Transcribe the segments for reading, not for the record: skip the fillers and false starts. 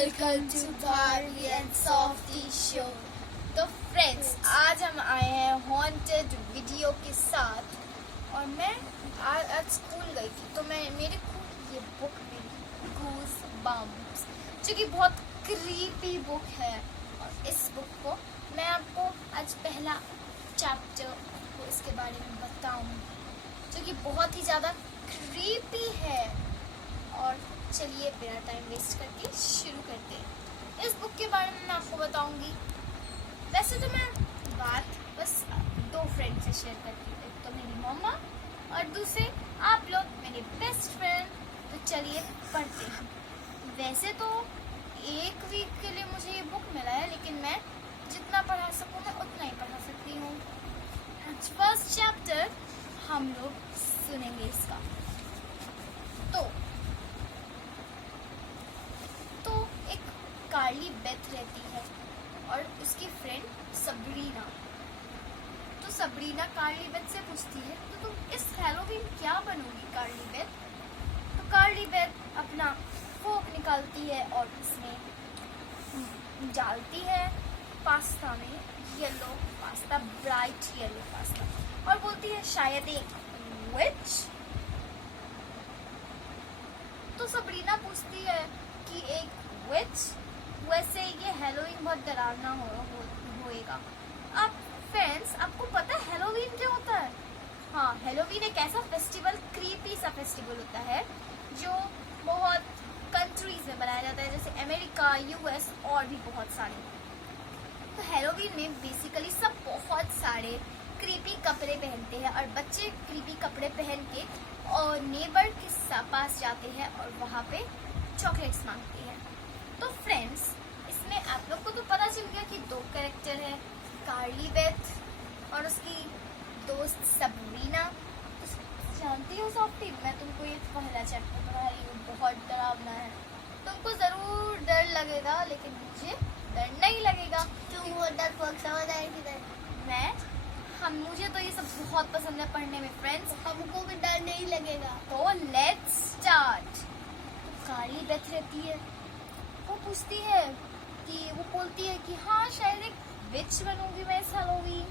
Welcome to Barbie and Softy show. तो friends, आज हम आए हैं हॉन्टेड वीडियो के साथ। और मैं आज स्कूल गई थी तो मेरे को ये बुक मिली, गूज बम्प्स, जो कि बहुत क्रीपी बुक है। और इस बुक को मैं आपको आज पहला चैप्टर को इसके बारे में बताऊंगी, जो कि बहुत ही ज़्यादा क्रीपी है। और चलिए बिना टाइम वेस्ट करके शुरू करते हैं। इस बुक के बारे में मैं आपको बताऊंगी। वैसे तो मैं बात बस दो फ्रेंड से शेयर करती हूँ, एक तो मेरी मम्मा और दूसरे आप लोग मेरे बेस्ट फ्रेंड। तो चलिए पढ़ते हैं। वैसे तो एक वीक के लिए मुझे ये बुक मिला है, लेकिन मैं जितना पढ़ा सकूँ मैं उतना ही पढ़ा सकती हूँ। फर्स्ट चैप्टर हम लोग सुनेंगे इसका। तो एक कार्ली बेथ रहती है और उसकी फ्रेंड सबरीना। तो सबरीना कार्ली बेथ से पूछती है, तो तुम इस हैलोवीन क्या बनोगी कार्ली बेथ? तो कार्ली बेथ अपना फोक निकालती है और इसमें डालती है पास्ता में, yellow pasta, bright yellow pasta, और बोलती है शायद एक विच। तो सबरीना पूछती है कि एक विच? वैसे ये हैलोवीन बहुत डरावना होएगा। अब फ्रेंड्स, आपको पता है हैलोवीन क्या होता है? हाँ, हैलोवीन एक ऐसा फेस्टिवल, क्रीपी सा फेस्टिवल होता है जो बहुत कंट्रीज में मनाया जाता है, जैसे अमेरिका, यूएस और भी बहुत सारे। तो हैलोवीन में बेसिकली सब बहुत सारे क्रीपी कपड़े पहनते हैं और बच्चे क्रीपी कपड़े पहन के और नेबर के पास जाते हैं और वहाँ पे चॉकलेट्स मांगते हैं। तो फ्रेंड्स, इसमें आप लोग को तो पता चल गया कि दो कैरेक्टर है, कार्ली बेथ और उसकी दोस्त सबरीना। जानती हो सॉफ्टी, मैं तुमको ये पहला चैप्टर पढ़ा रही हूँ, बहुत डरावना है। तुमको जरूर डर लगेगा, लेकिन मुझे डर नहीं लगेगा। तुम वो डरपोक समझ आए किधर? मुझे तो ये सब बहुत पसंद है पढ़ने में फ्रेंड्स। हमको भी डर नहीं लगेगा। तो लेट्स स्टार्ट। तो कार्ली बेथ रहती है, वो पूछती है कि वो बोलती है कि हाँ शायद एक विच बनूंगी मैं इस हैलोवीन।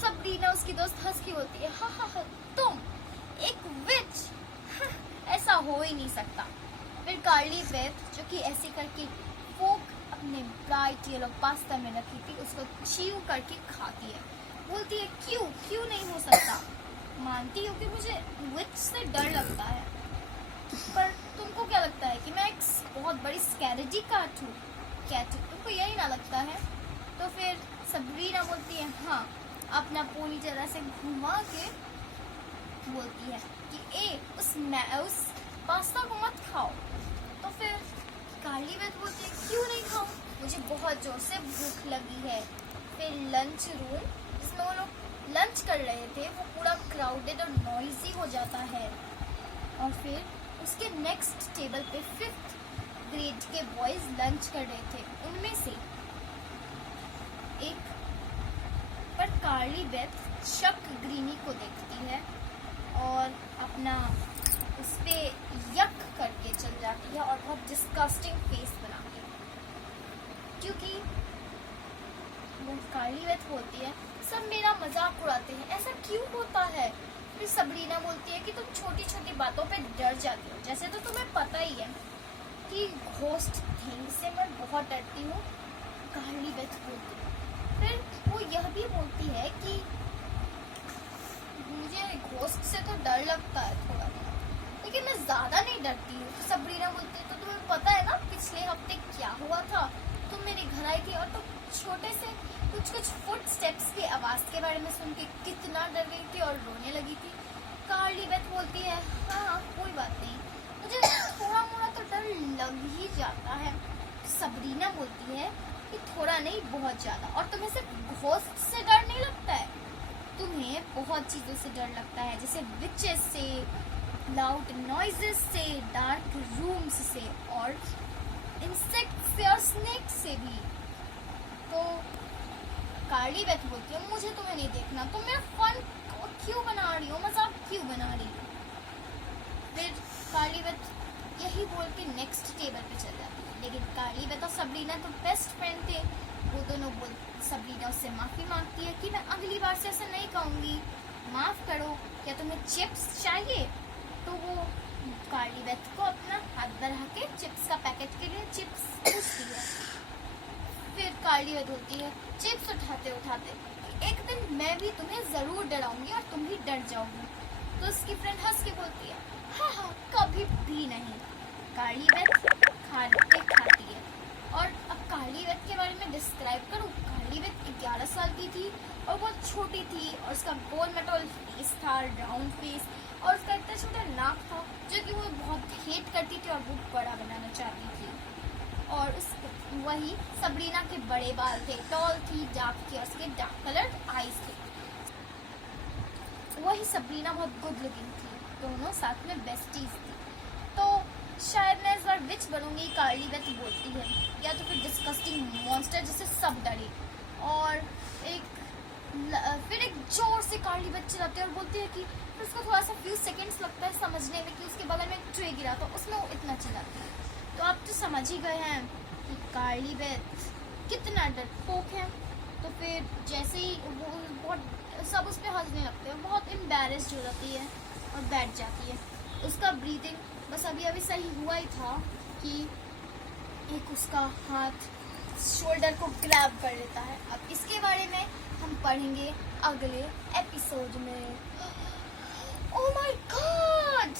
सबरीना उसकी दोस्त हंस के बोलती है, हाँ हाँ हाँ, तुम एक विच? ऐसा हो ही नहीं सकता। फिर कार्ली बेथ, जो कि ऐसे करके फोक अपने ब्राइट येलो पास्ता में रखी थी, उसको च्यू करके खाती है। बोलती है क्यों नहीं हो सकता? मानती हो कि मुझे विच से डर लगता है, पर तुमको क्या लगता है कि मैं एक बहुत बड़ी स्कैरेजी कैट हूँ? तुमको यही ना लगता है? तो फिर सबरीना बोलती है, हाँ, अपना पोनी जरा से घुमा के बोलती है कि उस पास्ता को मत खाओ। तो फिर कार्ली बेथ बोलती है, क्यों नहीं खाऊं? मुझे बहुत जोर से भूख लगी है। फिर लंच रूम, जिसमें वो लोग लंच कर रहे थे, वो पूरा क्राउडेड और नॉइजी हो जाता है। और फिर उसके नेक्स्ट टेबल पे 5th ग्रेड के बॉयज लंच कर रहे थे। उनमें से एक पर कार्ली बेथ शक ग्रीनी को देखती है और अपना उस पे यक करके चल जाती है और बहुत डिस्गस्टिंग फेस बना के, क्योंकि वो कार्ली बेथ बोलती है, सब मेरा मजाक उड़ाते हैं, ऐसा क्यों होता है? फिर सबरीना बोलती है कि तुम छोटी छोटी बातों पे डर जाती हो, जैसे तो तुम्हें पता ही है कि घोस्ट थिंग से मैं बहुत डरती हूँ। कार्ली बेथ बोलती है। फिर वो यह भी बोलती है कि मुझे घोस्ट से तो डर लगता है थोड़ा थोड़ा, लेकिन मैं ज्यादा नहीं डरती हूँ। तो सबरीना बोलती है, तो तुम्हें पता है ना पिछले हफ्ते क्या हुआ था? तुम मेरे घर आई थी और तुम छोटे से कुछ फुट स्टेप्स की आवाज के बारे में सुन के कितना डर गई थी और रोने लगी थी। कार्ली बेथ बोलती है, हाँ कोई बात नहीं, मुझे थोड़ा मोड़ा तो डर लग ही जाता है। सबरीना बोलती है कि थोड़ा नहीं, बहुत ज्यादा। और तुम्हें सिर्फ घोस्ट से डर नहीं लगता है, तुम्हें बहुत चीजों से डर लगता है, जैसे विचेस से, लाउड नॉइजेस से, डार्क रूम्स से, और इंसेक्ट से और स्नेक से भी। तो कार्ली बेथ बोलती है, मुझे तुम्हें नहीं देखना, तुम मेरा फन क्यों बना रही हो, मजाक क्यों बना रही हो? फिर कार्ली बेथ यही बोल के नेक्स्ट टेबल पे चल जाती है। लेकिन कार्ली बेथ और सबरीना तो बेस्ट फ्रेंड थे। वो दोनों सबरीना उससे माफ़ी मांगती है कि मैं अगली बार से ऐसा नहीं कहूँगी, माफ़ करो, क्या तुम्हें चिप्स चाहिए? तो वो कार्ली बेथ को अपना हाथ बढ़ा के चिप्स का पैकेट के लिए चिप्स पूछती है। फिर कार्ली बेथ बोलती है चिप्स उठाते उठाते, एक दिन मैं भी तुम्हें ज़रूर डराऊंगी और तुम भी डर जाओगी। तो उसकी फ्रेंड हंस के बोलती है हाँ हाँ कभी भी नहीं। कार्ली बेथ खाते खाती है। और अब कार्ली बेथ के बारे में डिस्क्राइब करूँ, कार्ली बेथ 11 साल की थी और बहुत छोटी थी और उसका गोल मटोल फेस था, राउंड फेस, और उसका इतना छोटा नाक था जो कि वो बहुत हेट करती थी और वो बड़ा बनाना चाहती थी। और उस वही सबरीना के बड़े बाल थे, टॉल थी, डार्क थी और उसके डार्क कलर आईज थे। वही सबरीना बहुत गुड लुकिंग थी, दोनों साथ में बेस्टीज थी। तो शायद मैं इस बार विच बनूंगी, कार्ली बेथ बोलती है, या तो फिर डिस्कस्टिंग मॉन्स्टर जिससे सब डरे। और फिर एक जोर से कार्ली बेथ चिल्लाती है और बोलती है कि फिर उसको थोड़ा सा फ्यू सेकंड्स लगता है समझने में कि उसके बगल में एक ट्रे गिरा, तो उसमें वो इतना चिल्लाती है। तो आप तो समझ ही गए हैं कि कार्ली बेथ कितना डरपोक है। तो फिर जैसे ही वो बहुत सब उस पर हंसने लगते हैं, बहुत एम्बैरेस्ड हो जाती है और बैठ जाती है। उसका ब्रीदिंग बस अभी अभी सही हुआ ही था कि एक उसका हाथ शोल्डर को ग्रैब कर लेता है। अब इसके बारे में हम पढ़ेंगे अगले एपिसोड में। Oh my God,